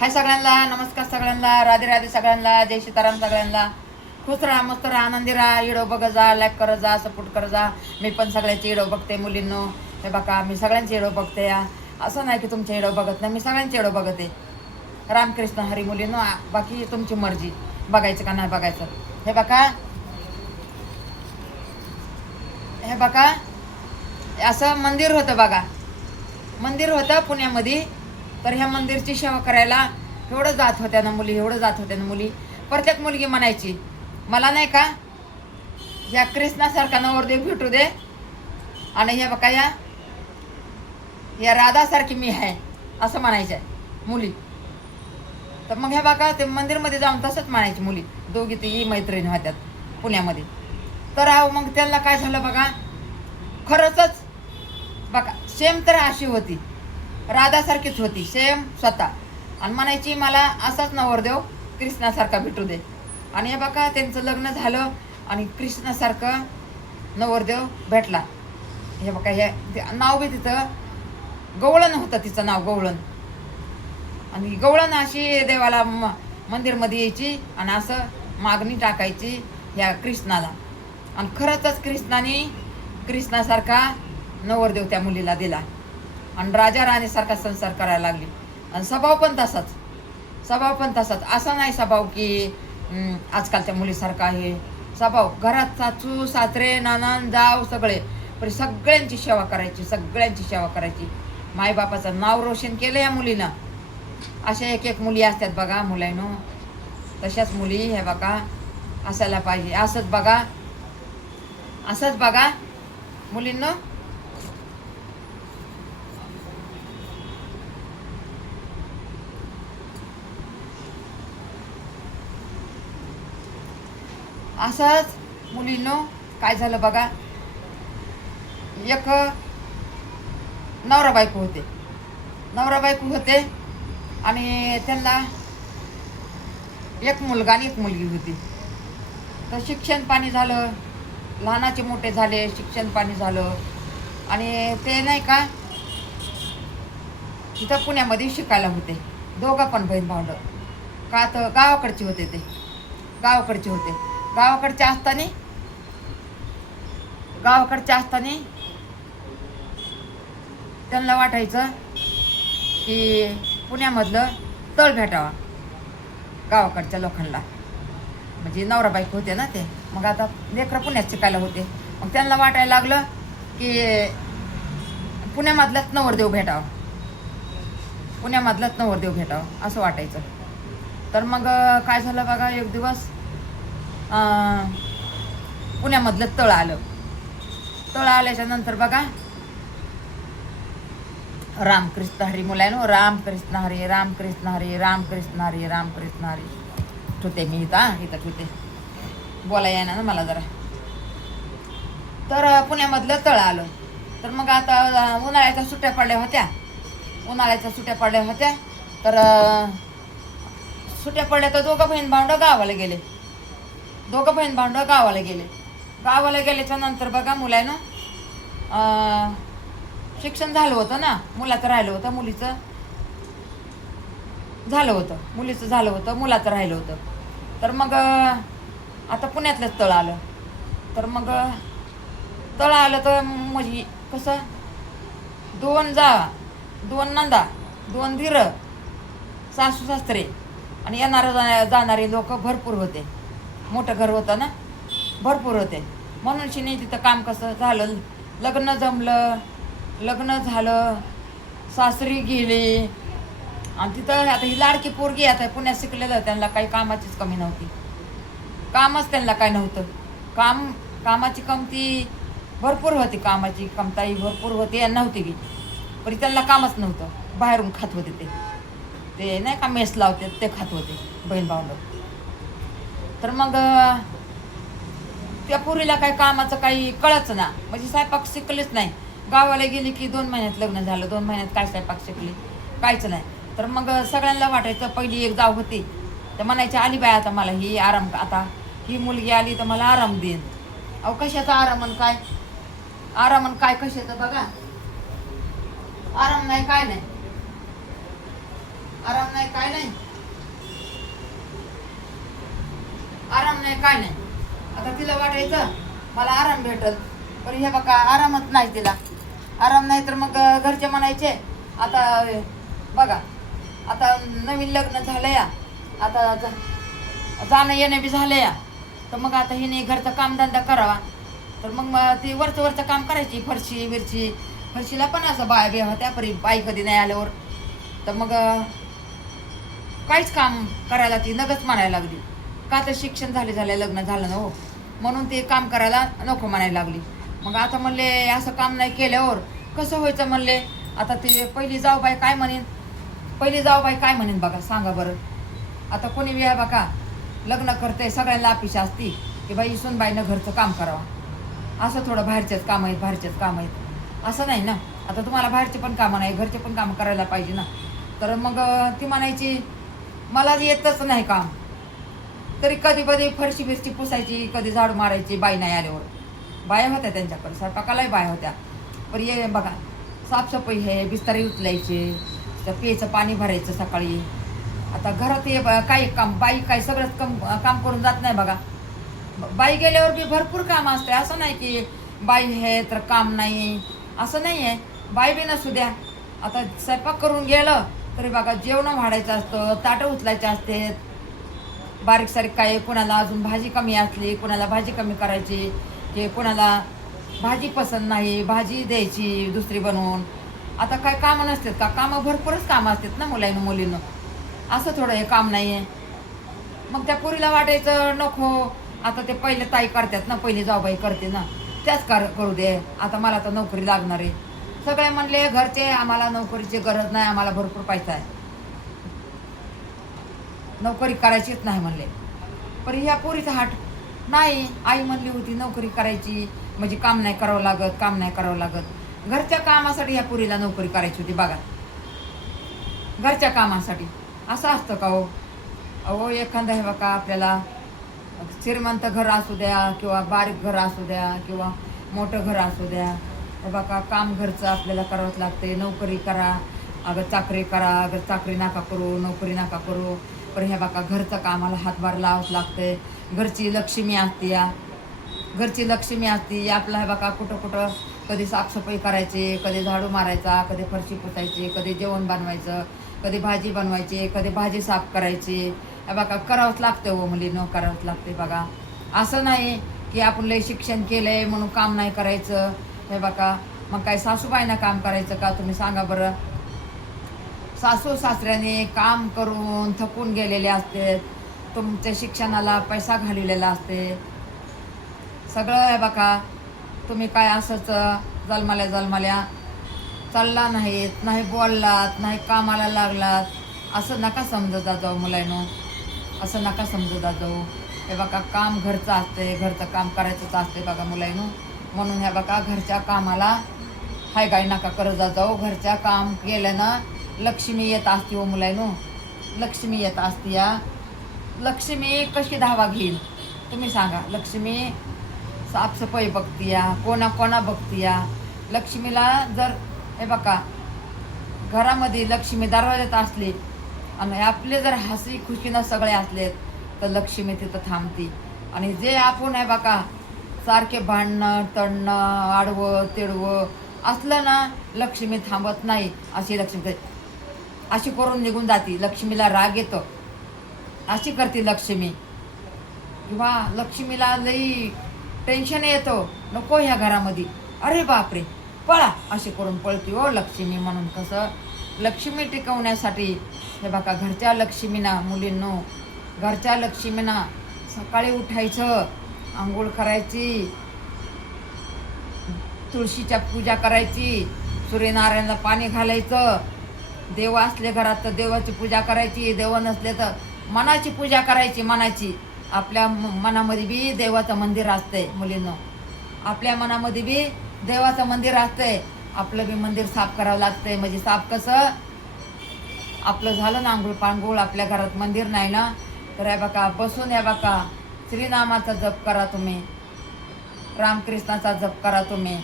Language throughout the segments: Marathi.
हाय सगळ्यांना, नमस्कार सगळ्यांना, राधे राधे सगळ्यांना, जय सीताराम सगळ्यांना. खुश राहा, मस्त राहा, आनंदी राहा. व्हिडिओ बघत जा, लाईक करत जा, सपोर्ट करत जा. मी पण सगळ्यांचे व्हिडिओ बघते मुलींनो. हे बघा, मी सगळ्यांचे व्हिडिओ बघते. असं नाही की तुमचे व्हिडिओ बघत नाही, मी सगळ्यांचे व्हिडिओ बघते. रामकृष्ण हरी मुलींनो. बाकी तुमची मर्जी, बघायचं का नाही बघायचं. हे बघा, हे बघा, असं मंदिर होतं बघा. मंदिर होतं पुण्यामध्ये. तर ह्या मंदिरची सेवा करायला एवढं जात होत्या ना मुली, एवढं जात होत्या ना मुली. प्रत्येक मुलगी म्हणायची, मला नाही का या कृष्णासारखा नवरदेव भेटू दे, आणि हे बघा या राधासारखी मी आहे, असं म्हणायच्या मुली. तर मग हे बघा, ते मंदिरमध्ये जाऊन तसंच म्हणायची मुली. दोघी तिघी मैत्रिणी होत्यात पुण्यामध्ये. तर मग त्यांना काय झालं बघा, खरंच बघा, सेम तर अशी होती, राधासारखीच होती सेम स्वतः. आणि म्हणायची मला असाच नवरदेव कृष्णासारखा भेटू दे. आणि हे बघा, त्यांचं लग्न झालं आणि कृष्णासारखं नवरदेव भेटला. हे बघा, हे नाव बी तिथं गवळण होतं, तिचं नाव गवळण. आणि गवळण अशी देवाला मंदिरमध्ये यायची आणि असं मागणी टाकायची ह्या कृष्णाला. आणि खरंच कृष्णासारखा नवरदेव त्या मुलीला दिला. आणि राजा राणीसारखा संसार करायला लागली. आणि स्वभाव पण तसाच. असा नाही स्वभाव की आजकालच्या मुलीसारखा आहे. स्वभाव घरात सासू सासरे नणंद जाव सगळे, पण सगळ्यांची सेवा करायची. मायबापाचं नाव रोशन केलं या मुलीनं. अशा एक एक मुली असतात बघा मुलांनो. तशाच मुली हे बघा असायला पाहिजे. असंच बघा मुलींनो. असंच मुलींनो, काय झालं बघा, एक नवरा बायको होते आणि त्यांना एक मुलगा आणि एक मुलगी होती. तर शिक्षण पाणी झालं, लहानाचे मोठे झाले, शिक्षण पाणी झालं. आणि ते नाही का तिथं पुण्यामध्ये शिकायला होते, दोघं पण बहीण भावंड. का तर गावाकडचे होते. गावाकडचे असताना त्यांना वाटायचं की पुण्यामधलं तळ भेटावा गावाकडच्या लोकांना. म्हणजे नवरा बायको होते ना ते. मग आता लेकरं पुण्यात शिकायला होते. मग त्यांना वाटायला लागलं की पुण्यामधलाच नवरदेव भेटावा असं वाटायचं. तर मग काय झालं बघा, एक दिवस पुण्यामधलं तळ आल्याच्या नंतर बघा, रामकृष्ण हरी मुलांनो, रामकृष्ण हरी. ठेवते मी इथं ठेवते, बोला येणार ना मला जरा. तर पुण्यामधलं तळ आलं. तर मग आता उन्हाळ्याच्या सुट्ट्या पडल्या होत्या. तर सुट्ट्या पडल्या तर दोघं बहीण भावंड गावाला गेले. गावाला गेल्याच्या नंतर बघा मुलांनो, शिक्षण झालं होतं ना, मुलीचं राहिलं होतं, मुलाचं राहिलं होतं. तर मग आता पुण्यातलंच तळ आलं. तर मग तळ आलं तर म्हणजे कसं, 2 नंदा, 2 धीर, सासू सासरे आणि जाणारे लोक भरपूर होते. मोठं घर होतं ना, भरपूर होते. म्हणून शिनी तिथं काम कसं झालं, लग्न झालं, सासरी गेली. आणि तिथं आता ही लाडकी पोरगी आता पुण्यात शिकलेलं, त्यांना काही कामाचीच कमी नव्हती. कामच त्यांना काय नव्हतं. कामाची कमती भरपूर होती, कामाची कमताई भरपूर होती आणि नव्हती की. पण त्यांना कामच नव्हतं. बाहेरून खात होते ते नाही का मेस लावते, ते खात होते बहीण भावंड. तर मग त्या पुरीला काही कामाचं काही कळच ना, म्हणजे स्वयंपाक शिकलीच नाही. गावाला गेली की 2 महिन्यात लग्न झालं. 2 महिन्यात काय स्वयंपाक शिकली, काहीच नाही. तर मग सगळ्यांना वाटायचं, पहिली एक जाव होती तर म्हणायची, आली बाय आता मला ही आराम, आता ही मुलगी आली तर मला आराम देईन. अहो कशाचा आराम काय कशाचं बघा, आराम नाही काय नाही. आराम नाही काय नाही, आराम नाही काय नाही. आता तिला वाटायचं मला आराम भेटल, पण हे बघा आरामच नाही तिला. आराम नाही तर मग घरचे म्हणायचे आता बघा आता नवीन लग्न झालं या, आता जाणं येणं बी झालं या, तर मग आता हिने घरचा कामधंदा करावा. तर मग ती वरचं काम करायची, फरशी बिरशी. फरशीला पण असं बाय बे होत्या परी बाई कधी नाही आल्यावर. तर मग काहीच काम करायला ती नगच म्हणायला लागली. का तर शिक्षण झाले लग्न झालं ना हो, म्हणून ते काम करायला नको म्हणायला लागली. मग आता म्हणले असं काम नाही केल्यावर कसं व्हायचं म्हणले. आता ते पहिली जाऊबाई काय काय म्हणेन बघा सांगा बरं. आता कोणी बी बघा लग्न करते सगळ्यांना अपेक्षा असती की बाई सुनबाईनं घरचं काम करावं. असं थोडं बाहेरचेच काम आहेत असं नाही ना. आता तुम्हाला बाहेरचे पण कामं नाही, घरचे पण कामं करायला पाहिजे ना. तर मग ती म्हणायची मला येतच नाही काम, तरी कधी फरशी बिरशी पुसायची, कधी झाडू मारायची बाई नाही आल्यावर. बाया होत्या त्यांच्याकडे, स्वयंपाकालाही बाया होत्या. पण ये बघा साफसफाई हे बिस्तारी उचलायचे, तर प्यायचं पाणी भरायचं सकाळी. आता घरात ये काही काम बाई काय सगळंच काम करून जात नाही बघा. बाई गेल्यावर बी भरपूर काम असते. असं नाही की बाई हे तर काम नाही, असं नाही आहे. बाई बी नसू द्या. आता स्वयंपाक करून गेलं तरी बघा जेवण वाढायचं असतं, ताटं उचलायचे असते, बारीक सारीक काय. कोणाला अजून भाजी कमी असली, कोणाला भाजी कमी करायची, की कोणाला भाजी पसंत नाही, भाजी द्यायची दुसरी बनवून. आता काय कामं नसतात का? कामं भरपूरच कामं असतात ना मुलीनं. असं थोडं हे काम नाही आहे. मग त्या पोरीला वाटायचं नको, आता ते पहिले ताई करतात ना, पहिली जाऊबाई करते ना, त्याच करू दे. आता मला तर नोकरी लागणार आहे. सगळे म्हणले घरचे आम्हाला नोकरीची गरज नाही, आम्हाला भरपूर पैसा आहे, नोकरी करायचीच नाही म्हणले. पण ह्या पोरीचा हाट नाही. आई म्हणली होती नोकरी करायची म्हणजे काम नाही करावं लागत. घरच्या कामासाठी ह्या पोरीला नोकरी करायची होती बघा, घरच्या कामासाठी. असं असतं का हो? अहो एखादा हे बघा आपल्याला श्रीमंत घर असू द्या किंवा बारीक घर असू द्या किंवा मोठं घर असू द्या, हे बघा काम घरचं आपल्याला करावंच लागते. नोकरी करा अगर चाकरी करा, अगर चाकरी नका करू, नोकरी नका करू, पण हे बघा घरचं कामाला हातभार लावावंच लागते. घरची लक्ष्मी असते आपला. हे बघा कुठं कधी साफसफाई करायची, कधी झाडू मारायचा, कधी फरशी पुसायची, कधी जेवण बनवायचं, कधी भाजी बनवायची, कधी भाजी साफ करायची. हे बघा करावंच लागतं हो मुलीनं, करावंच लागते बघा. असं नाही की आपण लय शिक्षण केलंय म्हणून काम नाही करायचं. हे बघा मग काय सासूबाईंना काम करायचं का तुम्ही सांगा बरं. सासू सासऱ्याने काम करून थकून गेलेले असते, तुमच्या शिक्षणाला पैसा घालवलेला असते सगळं. आहे बघा तुम्ही काय असंच जन्माल्या चालला नाहीत, नाही बोललात, नाही कामाला लागलात, असं नका समजत जाऊ मुलांनो, असं नका समजत जाऊ. हे बघा काम घरचं असते, घरचं काम करायचंच असते बघा मुलांनो. म्हणून ह्या बघा घरच्या कामाला हाय काय नका करत जाऊ. घरच्या काम केल्यानं लक्ष्मी येत असते हो मुलांनो, लक्ष्मी येत असते. या लक्ष्मी कशी धावा घेईल तुम्ही सांगा. लक्ष्मी साफसफाई बघतीया, कोणा बघतीया. लक्ष्मीला जर हे बघा घरामध्ये लक्ष्मी दरवाज्यात असली आणि आपले जर हसी खुशीनं सगळे असलेत तर लक्ष्मी तिथं थांबती. आणि जे आपण आहे बघा सारखे भांडणं तडणं आडवं तिडवं असलं ना, लक्ष्मी थांबत नाही. लक्ष्मी अशी करून निघून जाती. लक्ष्मीला राग येतो, अशी करते लक्ष्मी. किंवा लक्ष्मीला लई टेन्शन येतो, नको ह्या घरामध्ये, अरे बापरे पळा, अशी करून पळती हो लक्ष्मी. म्हणून कसं लक्ष्मी टिकवण्यासाठी हे बघा घरच्या लक्ष्मीना मुलींनो, घरच्या लक्ष्मीना सकाळी उठायचं, आंघोळ करायची, तुळशीच्या पूजा करायची, सूर्यनारायणाला पाणी घालायचं, देव असले घरात तर देवाची पूजा करायची, देव नसले तर मनाची पूजा करायची. मनाची आपल्या मनामध्ये बी देवाचं मंदिर असतंय मुलींनो, आपल्या मनामध्ये बी देवाचं मंदिर असतंय. आपलं बी मंदिर साफ करावं लागतंय. म्हणजे साफ कसं आपलं झालं ना आंघोळ पांघोळ, आपल्या घरात मंदिर नाही ना, तर हे बघा बसून हे बघा श्रीनामाचा जप करा तुम्ही, रामकृष्णाचा जप करा तुम्ही,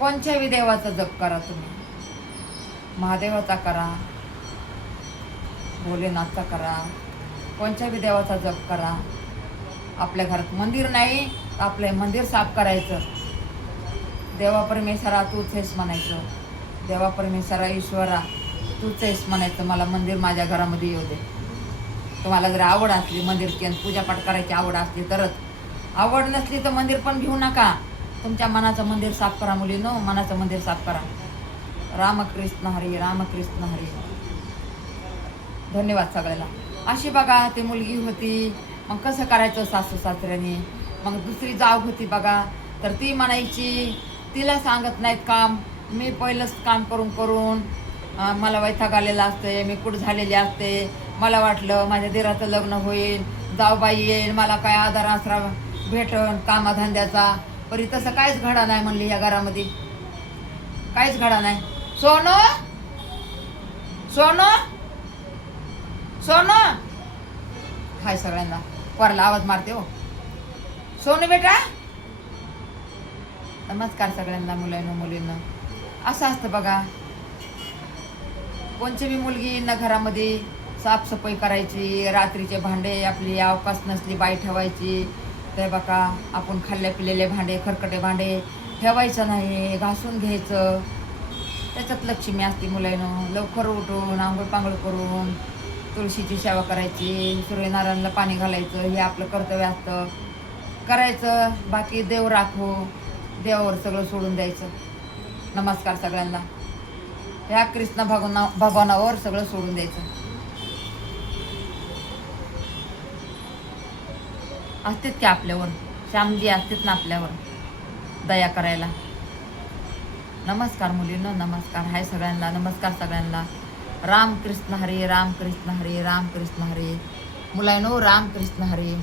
कोणत्याही देवाचा जप करा तुम्ही, महादेवाचा करा, भोलेनाथचा करा, कोणत्या बी देवाचा जप करा. आपल्या घरात मंदिर नाही तर आपलं मंदिर साफ करायचं. देवा परमेश्वरा तूच आहेस म्हणायचं. देवा परमेश्वरा ईश्वरा तूच आहेस म्हणायचं. मला मंदिर माझ्या घरामध्ये येऊ दे. तुम्हाला जर आवड असली मंदिर पूजापाठ करायची आवड असली तरच. आवड नसली तर मंदिर पण घेऊ नका. तुमच्या मनाचं मंदिर साफ करा मुलीनो, मनाचं मंदिर साफ करा. रामकृष्ण हरी, रामकृष्ण हरी. धन्यवाद सगळ्याला. अशी बघा ती मुलगी होती. मग कसं करायचं सासू सासऱ्याने. मग दुसरी जाव होती बघा, तर ती म्हणायची तिला सांगत नाहीत काम. मी पहिलंच काम करून करून मला वैताग आलेला असते, मी कुठं झालेली असते. मला वाटलं माझ्या दिराचं लग्न होईल, जाऊबाई येईल, मला काय आधार आसरा भेटन कामाधंद्याचा. पण तसं काहीच घडा नाही म्हणली या घरामध्ये, काहीच घडा नाही. सोनो सोनो सोनो हाय सगळ्यांना वरला आवाज मारते हो. सोनू बेटा नमस्कार सगळ्यांना, मुलांना मुलींना. असं असतं बघा. कोणची बी मुलगी ना घरामध्ये साफसफाई करायची, रात्रीचे भांडे आपली अवकाश नसली बाई ठेवायची. ते बघा आपण खाल्ल्या पिलेले भांडे, खरकटे भांडे ठेवायचं नाही, घासून घ्यायचं. त्याच्यात लक्ष्मी असते मुलांना. लवकर उठून आंघोळ पांघोळ करून तुळशीची सेवा करायची, सूर्यनारायणला पाणी घालायचं, हे आपलं कर्तव्य असतं करायचं. बाकी देव राखो, देवावर सगळं सोडून द्यायचं. नमस्कार सगळ्यांना. ह्या कृष्ण भगवानावर सगळं सोडून द्यायचं. असतेच की आपल्यावर, श्यामजी असतेच ना आपल्यावर दया करायला. नमस्कार मुलींनो, नमस्कार. हाय सगळ्यांना, नमस्कार सगळ्यांना. राम कृष्ण हरी, राम कृष्ण हरी, राम कृष्ण हरी. मुलांनो राम कृष्ण हरी.